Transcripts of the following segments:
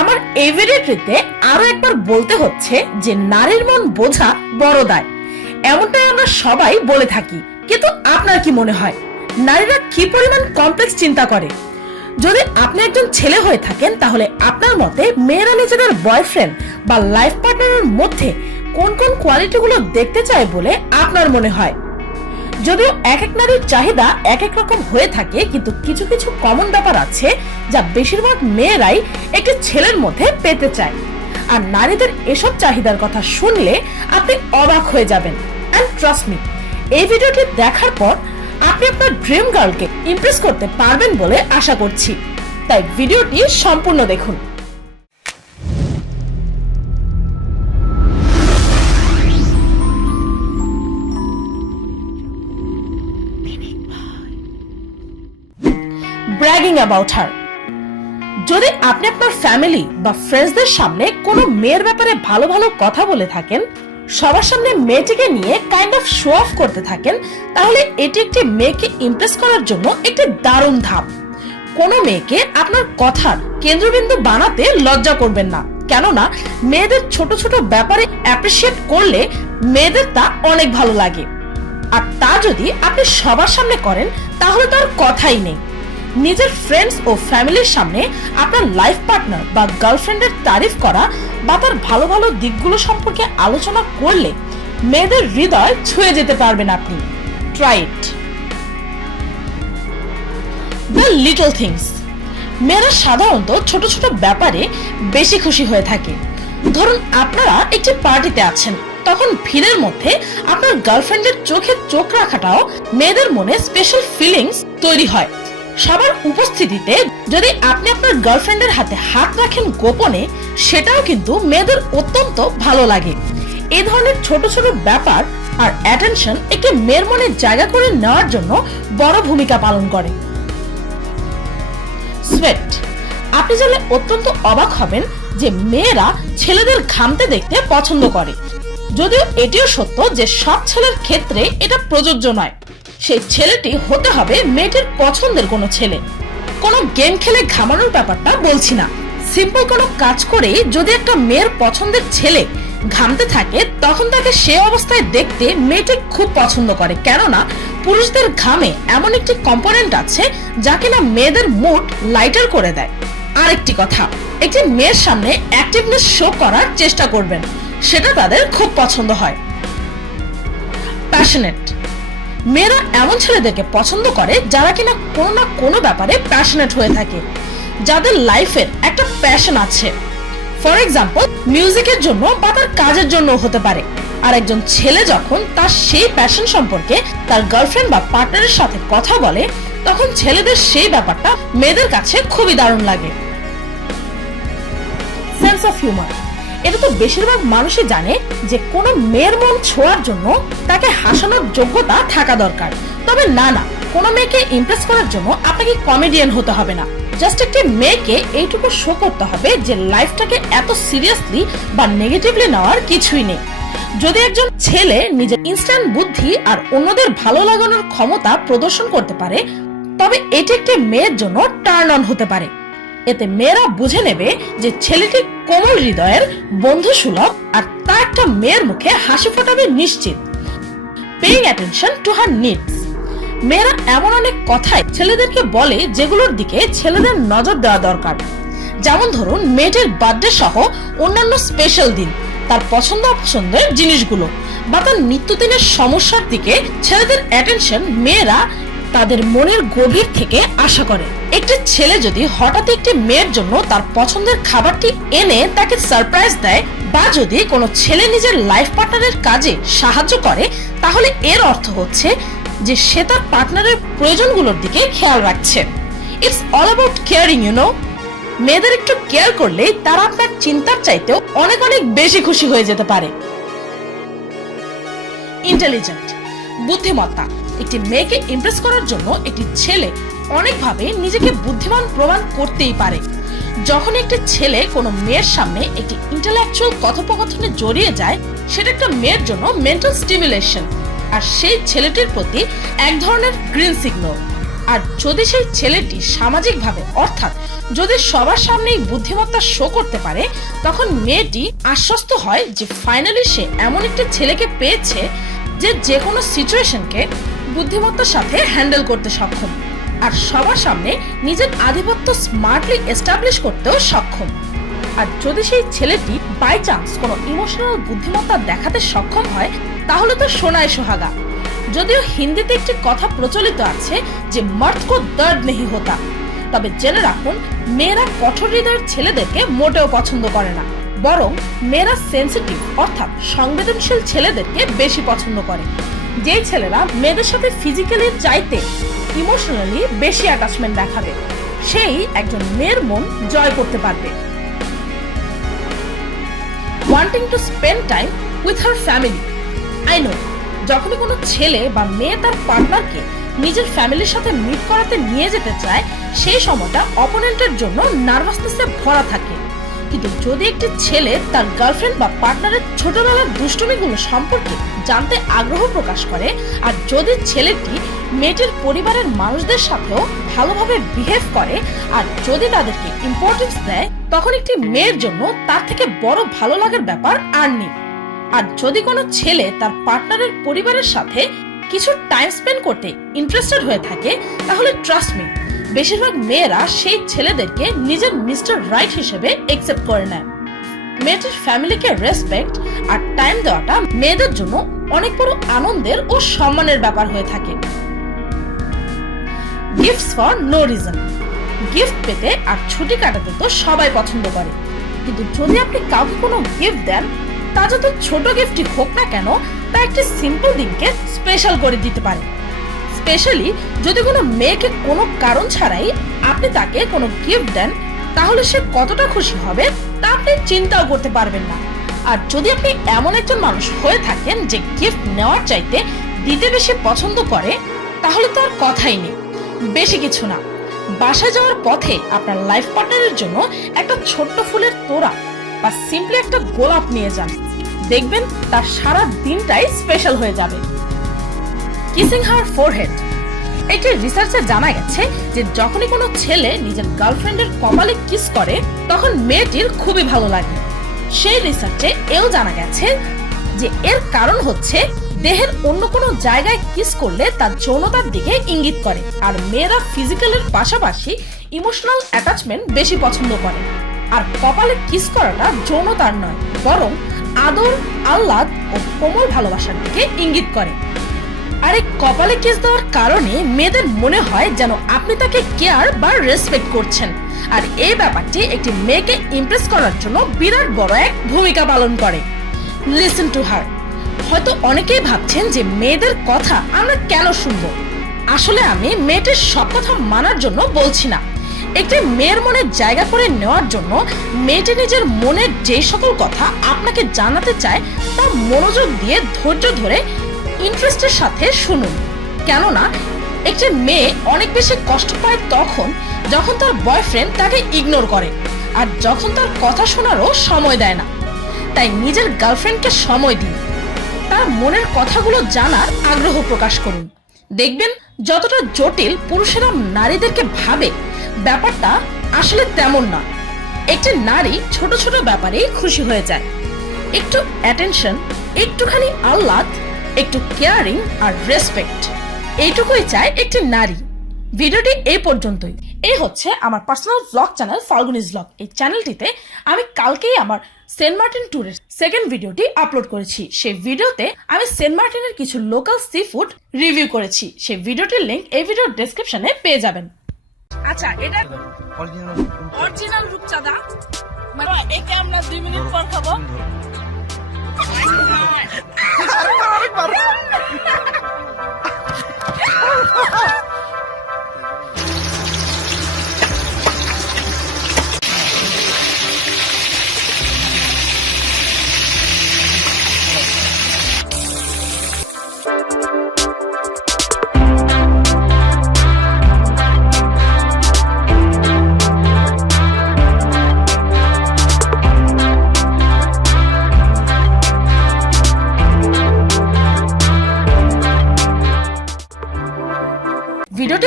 আমার এই ভিডিওটিতে আরো একবার বলতে হচ্ছে যে নারীর মন বোঝা বড় দায়। এমনটাই আমরা সবাই বলে থাকি, কিন্তু আপনার কি মনে হয় নারীরা কি পরিমাণ কমপ্লেক্স চিন্তা করে? যদি আপনি একজন ছেলে হয়ে থাকেন তাহলে আপনার মতে মেয়েরা নিজেদের বয়ফ্রেন্ড বা লাইফ পার্টনারের মধ্যে কোন কোন কোয়ালিটিগুলো দেখতে চায় বলে আপনার মনে হয়? যদিও এক এক নারীর চাহিদা এক এক রকম হয়ে থাকে, কিন্তু কিছু কিছু কমন ব্যাপার আছে যা বেশিরভাগ মেয়েরাই একটি ছেলের মধ্যে পেতে চায়। আর নারীদের এসব চাহিদার কথা শুনলে আপনি অবাক হয়ে যাবেন। এন্ড ট্রাস্ট মি, এই ভিডিওটি দেখার পর আপনি আপনার ড্রিম গার্লকে ইমপ্রেস করতে পারবেন বলে আশা করছি। তাই ভিডিওটি সম্পূর্ণ দেখুন। Bragging about her. যদি আপনি আপনার ফ্যামিলি বা ফ্রেন্ডসদের সামনে কোনো মেয়ের ব্যাপারে ভালো ভালো কথা বলে থাকেন, সবার সামনে মেয়েটিকে নিয়ে কাইন্ড অফ শো অফ করতে থাকেন, তাহলে এটি একটি মেয়েকে ইমপ্রেস করার জন্য একটি দারুণ ধাপ। কোনো মেয়েকে আপনার কথার কেন্দ্রবিন্দু বানাতে লজ্জা করবেন না, কেননা মেয়েদের ছোট ছোট ব্যাপারে অ্যাপ্রিসিয়েট করলে মেয়েদের তা অনেক ভালো লাগে। আর তা যদি আপনি সবার সামনে করেন তাহলে তার কথাই নেই। নিজের ফ্রেন্ডস ও ফ্যামিলির সামনে আপনার লাইফ পার্টনার বা গার্লফ্রেন্ডের তারিফ করা বা তার ভালো ভালো দিকগুলো সম্পর্কে আলোচনা করলে মেয়েদের হৃদয় ছুঁয়ে যেতে পারবেন আপনি। Try it. The little things. মেয়েরা সাধারণত ছোট ছোট ব্যাপারে বেশি খুশি হয়ে থাকে। ধরুন আপনারা একটি পার্টিতে আছেন, তখন ভিড়ের মধ্যে আপনার গার্লফ্রেন্ডের চোখে চোখ রাখাটাও মেয়েদের মনে স্পেশাল ফিলিংস তৈরি হয়। সবার উপস্থিতিতে যদি আপনি আপনার গার্লফ্রেন্ডের হাতে হাত রাখেন গোপনে, সেটাও কিন্তু মেয়েদের অত্যন্ত ভালো লাগে। এই ধরনের ছোট ছোট ব্যাপার আর অ্যাটেনশন একটি মেয়ের মনে জায়গা করে নেওয়ার জন্য বড় ভূমিকা পালন করে। সোয়েট। আপনি জানলে অত্যন্ত অবাক হবেন যে মেয়েরা ছেলেদের ঘামতে দেখতে পছন্দ করে। যদিও এটিও সত্য যে সব ছেলের ক্ষেত্রে এটা প্রযোজ্য নয়। সেই ছেলেটি হতে হবে মেয়েটির পছন্দের কোনো ছেলে। কোনো গেম খেলে ঘামানোর ব্যাপারটা বলছি না। সিম্পল কোনো কাজ করে যদি একটা মেয়ের পছন্দের ছেলে ঘামতে থাকে, তখন তাকে সে অবস্থায় দেখতে মেয়েটি খুব পছন্দ করে, কেননা পুরুষদের ঘামে এমন একটি কম্পোনেন্ট আছে যা কিনা মেয়েদের মুড লাইটার করে দেয়। আরেকটি কথা, একটি মেয়ের সামনে অ্যাক্টিভনেস শো করার চেষ্টা করবেন, সেটা তাদের খুব পছন্দ হয়। প্যাশনেট। মেয়েরা এমন ছেলেদেরকে পছন্দ করে যারা কিনা কোনো না কোনো ব্যাপারে প্যাশনেট হয়ে থাকে, যাদের লাইফের একটা প্যাশন আছে। ফর এক্সাম্পল, মিউজিকের জন্য বা তার কাজের জন্য হতে পারে। আর একজন ছেলে যখন তার সেই প্যাশন সম্পর্কে তার গার্লফ্রেন্ড বা পার্টনারের সাথে কথা বলে, তখন ছেলেদের সেই ব্যাপারটা মেয়েদের কাছে খুবই দারুণ লাগে। Sense of humour. এটা তো বেশিরভাগ মানুষই জানে যে কোনো মেয়ের মন ছোঁয়ার জন্য তাকে হাসানোর যোগ্যতা থাকা দরকার। তবে না, কোনো মেয়েকে ইমপ্রেস করার জন্য আপনাকে কমেডিয়ান হতে হবে না। জাস্ট একটি মেয়েকে এইটুকু শো করতে হবে যে লাইফটাকে এত সিরিয়াসলি বা নেগেটিভলি নেওয়ার কিছুই নেই। যদি একজন ছেলে নিজের ইনস্ট্যান্ট বুদ্ধি আর অন্যদের ভালো লাগানোর ক্ষমতা প্রদর্শন করতে পারে, তবে এটি একটি মেয়ের জন্য টার্ন অন হতে পারে। এতে মেয়েরা বুঝে নেবে যে ছেলেটি কোমল হৃদয়ের, বন্ধু সুলভ, আর তা একটা মেয়ের মুখে হাসি ফোটাবে নিশ্চিত। Paying attention to her needs. মেয়েরা এমন অনেক কথাই ছেলেদেরকে বলে যেগুলোর দিকে ছেলেদের নজর দেওয়া দরকার। যেমন ধরুন মেয়েটির বার্থডে সহ অন্যান্য স্পেশাল দিন, তার পছন্দ অপছন্দের জিনিসগুলো বা তার নিত্যদিনের সমস্যার দিকে ছেলেদের অ্যাটেনশন মেয়েরা তাদের মনের গভীর থেকে আশা করে। একটি ছেলে যদি হঠাৎ একটি মেয়ের জন্য তার পছন্দের খাবারটি এনে তাকে সারপ্রাইজ দেয়, বা যদি কোনো ছেলে নিজের লাইফ পার্টনারের কাজে সাহায্য করে, তাহলে এর অর্থ হচ্ছে যে সে তার পার্টনারের প্রয়োজনগুলোর দিকে খেয়াল রাখছে। It's all about caring, you know. মেয়েদের একটু কেয়ার করলে তারা আপনার চিন্তার চাইতেও অনেক অনেক বেশি খুশি হয়ে যেতে পারে। ইন্টেলিজেন্ট। বুদ্ধিমত্তা। একটি মেয়েকে ইমপ্রেস করার জন্য একটি ছেলে অনেকভাবে নিজেকে বুদ্ধিমান প্রমাণ করতেই পারে। যখন একটি ছেলে কোনো মেয়ের সামনে একটি ইন্টেলেকচুয়াল কথোপকথনে জড়িয়ে যায়, সেটা একটা মেয়ের জন্য মেন্টাল স্টিমুলেশন, আর সেই ছেলেটির প্রতি এক ধরনের গ্রিন সিগন্যাল। আর যদি সেই ছেলেটি সামাজিকভাবে অর্থাৎ যদি সবার সামনেই বুদ্ধিমত্তা শো করতে পারে, তখন মেয়েটি আশ্বস্ত হয় যে ফাইনালি সে এমন একটি ছেলেকে পেয়েছে যে যে কোনো সিচুয়েশনকে বুদ্ধিমত্তার সাথে হ্যান্ডেল করতে সক্ষম আর সবার সামনে নিজের আধিপত্য স্মার্টলি এস্টাবলিশ করতেও সক্ষম। আর যদি সেই ছেলেটি বাই চান্স কোনো ইমোশনাল বুদ্ধিমত্তা দেখাতে সক্ষম হয়, তাহলে তো সোনায় সোহাগা। যদিও হিন্দিতে একটি কথা প্রচলিত আছে যে মর্দ কো দর্দ নেহি হোতা, তবে জেনে রাখুন মেয়েরা কঠোর হৃদয়ের ছেলেদেরকে মোটেও পছন্দ করে না, বরং মেয়েরা সেন্সিটিভ অর্থাৎ সংবেদনশীল ছেলেদেরকে বেশি পছন্দ করে। যেই ছেলেরা মেয়েদের সাথে ফিজিক্যালি চাইতে ইমোশনালি বেশি অ্যাটাচমেন্ট দেখাবে, সেই একজন মেয়ের মন জয় করতে পারবে। Wanting to spend time with her family. I know, যখনই কোনো ছেলে বা মেয়ে তার পার্টনারকে নিজের ফ্যামিলির সাথে মিট করাতে নিয়ে যেতে চায়, সেই সময়টা অপোনেন্টের জন্য নার্ভাসনেসে ভরা থাকে। কিন্তু যদি একটি ছেলে তার গার্লফ্রেন্ড বা পার্টনারের ছোটবেলার দুষ্টুমিগুলো সম্পর্কে জানতে আগ্রহ প্রকাশ করে, আর যদি ছেলেটি মেয়েটির পরিবারের মানুষদের সাথেও ভালোভাবে বিহেভ করে, আর যদি তাদেরকে ইম্পর্টেন্স দেয়, তখন একটি মেয়ের জন্য তার থেকে বড় ভালো লাগার ব্যাপার আর নেই। আর যদি কোনো ছেলে তার পার্টনারের পরিবারের সাথে কিছু টাইম স্পেন্ড করতে ইন্টারেস্টেড হয়ে থাকে, তাহলে ট্রাস্ট মি, বেশিরভাগ মেয়েরা সেই ছেলেদেরকে নিজের মিস্টার রাইট হিসেবে একসেপ্ট করে নেয়। মেয়েটির ফ্যামিলিকে রেসপেক্ট আর টাইম দেওয়াটা মেয়েদের জন্য অনেক বড় আনন্দের ও সম্মানের ব্যাপার হয়ে থাকে। Gifts for no reason. Gift পেতে আর ছুটি কাটাতে তো সবাই পছন্দ করে, কিন্তু যদি আপনি কাউকে কোনো গিফট দেন, তা যত ছোট গিফটই হোক না কেন, তা একটি সিম্পল দিনকে স্পেশাল করে দিতে পারে। স্পেশালি যদি কোনো মেয়েকে কোনো কারণ ছাড়াই আপনি তাকে কোনো গিফট দেন, তাহলে সে কতটা খুশি হবে তা আপনি চিন্তাও করতে পারবেন না। আর যদি আপনি এমন একজন মানুষ হয়ে থাকেন যে গিফট নেওয়ার চাইতে দিতে বেশি পছন্দ করে, তাহলে তো আর কথাই নেই। বেশি কিছু না, বাসায় যাওয়ার পথে আপনার লাইফ পার্টনারের জন্য একটা ছোট্ট ফুলের তোড়া বা সিম্পলি একটা গোলাপ নিয়ে যান, দেখবেন তার সারা দিনটাই স্পেশাল হয়ে যাবে। কিসিং হার ফোরহেড। একটি রিসার্চে জানা গেছে যে যখনই কোনো ছেলে নিজের গার্লফ্রেন্ডের কপালে কিস করে, তখন মেয়েটির খুবই ভালো লাগে। সেই রিসার্চে এও জানা গেছে যে এর কারণ হচ্ছে দেহের অন্য কোনো জায়গায় কিস করলে তার যৌনতার দিকে ইঙ্গিত করে, আর মেয়েরা ফিজিক্যালের পাশাপাশি ইমোশনাল অ্যাটাচমেন্ট বেশি পছন্দ করে। আর কপালে কিস করাটা যৌনতার নয়, বরং আদর, আহ্লাদ ও কোমল ভালোবাসার দিকে ইঙ্গিত করে। আর এই কপালে কিস দেওয়ার কারণে মেয়েদের মনে হয় যেন আপনি তাকে কেয়ার বা রেসপেক্ট করছেন, আর এই ব্যাপারটি একটি মেয়েকে ইমপ্রেস করার জন্য বিরাট বড় এক ভূমিকা পালন করে। Listen to her. হয়তো অনেকেই ভাবছেন যে মেয়েদের কথা আমরা কেন শুনবো। আসলে আমি মেয়েটির সব কথা মানার জন্য বলছি না, একটি মেয়ের মনে জায়গা করে নেওয়ার জন্য মেয়েটি নিজের মনের যে সকল কথা আপনাকে জানাতে চায় তা মনোযোগ দিয়ে ধৈর্য ধরে ইন্টারেস্টের সাথে শুনুন। কেননা একটি মেয়ে অনেক বেশি কষ্ট পায় তখন যখন তার বয়ফ্রেন্ড তাকে ইগনোর করে, আর যখন তার কথা শোনারও সময় দেয় না। তাই নিজের গার্লফ্রেন্ডকে সময় দিন, তার মনের কথাগুলো জানার আগ্রহ প্রকাশ করুন। দেখবেন যতটা জটিল পুরুষেরা নারীদেরকে ভাবে, ব্যাপারটা আসলে তেমন না। একটি নারী ছোট ছোট ব্যাপারেই খুশি হয়ে যায়। একটু অ্যাটেনশন, একটুখানি আহ্লাদ, একটু কেয়ারিং আর রেসপেক্ট, এইটুকুই চায় একটি নারী। ভিডিওটি এই পর্যন্তই। এই হচ্ছে আমার পার্সোনাল ব্লগ চ্যানেল ফাল্গুনিজ ব্লগ। এই চ্যানেলটিতে আমি কালকেই আমার সেন্ট মার্টিন ট্যুরের সেকেন্ড ভিডিওটি আপলোড করেছি। সেই ভিডিওতে আমি সেন্ট মার্টিনের কিছু লোকাল সি ফুড রিভিউ করেছি। সেই ভিডিওটির লিংক এই ভিডিওর ডেসক্রিপশনে পেয়ে যাবেন। আচ্ছা, এটা অরিজিনাল রূপচাঁদা, মানে একে আমরা 2 মিনিট পর খাবো।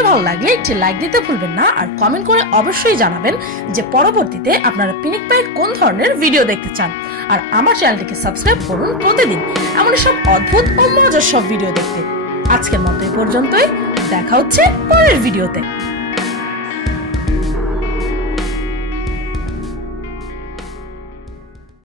ভালো লাগলে একটি লাইক দিতে ভুলবেন না, আর কমেন্ট করে অবশ্যই জানাবেন যে পরবর্তীতে আপনারা পিনিক পায়ের কোন ধরনের ভিডিও দেখতে চান। আর আমার চ্যানেলটিকে সাবস্ক্রাইব করুন প্রতিদিন এমন সব অদ্ভুত ও মজার সব ভিডিও দেখতে। আজকের মতো এই পর্যন্তই, দেখা হচ্ছে পরের ভিডিওতে।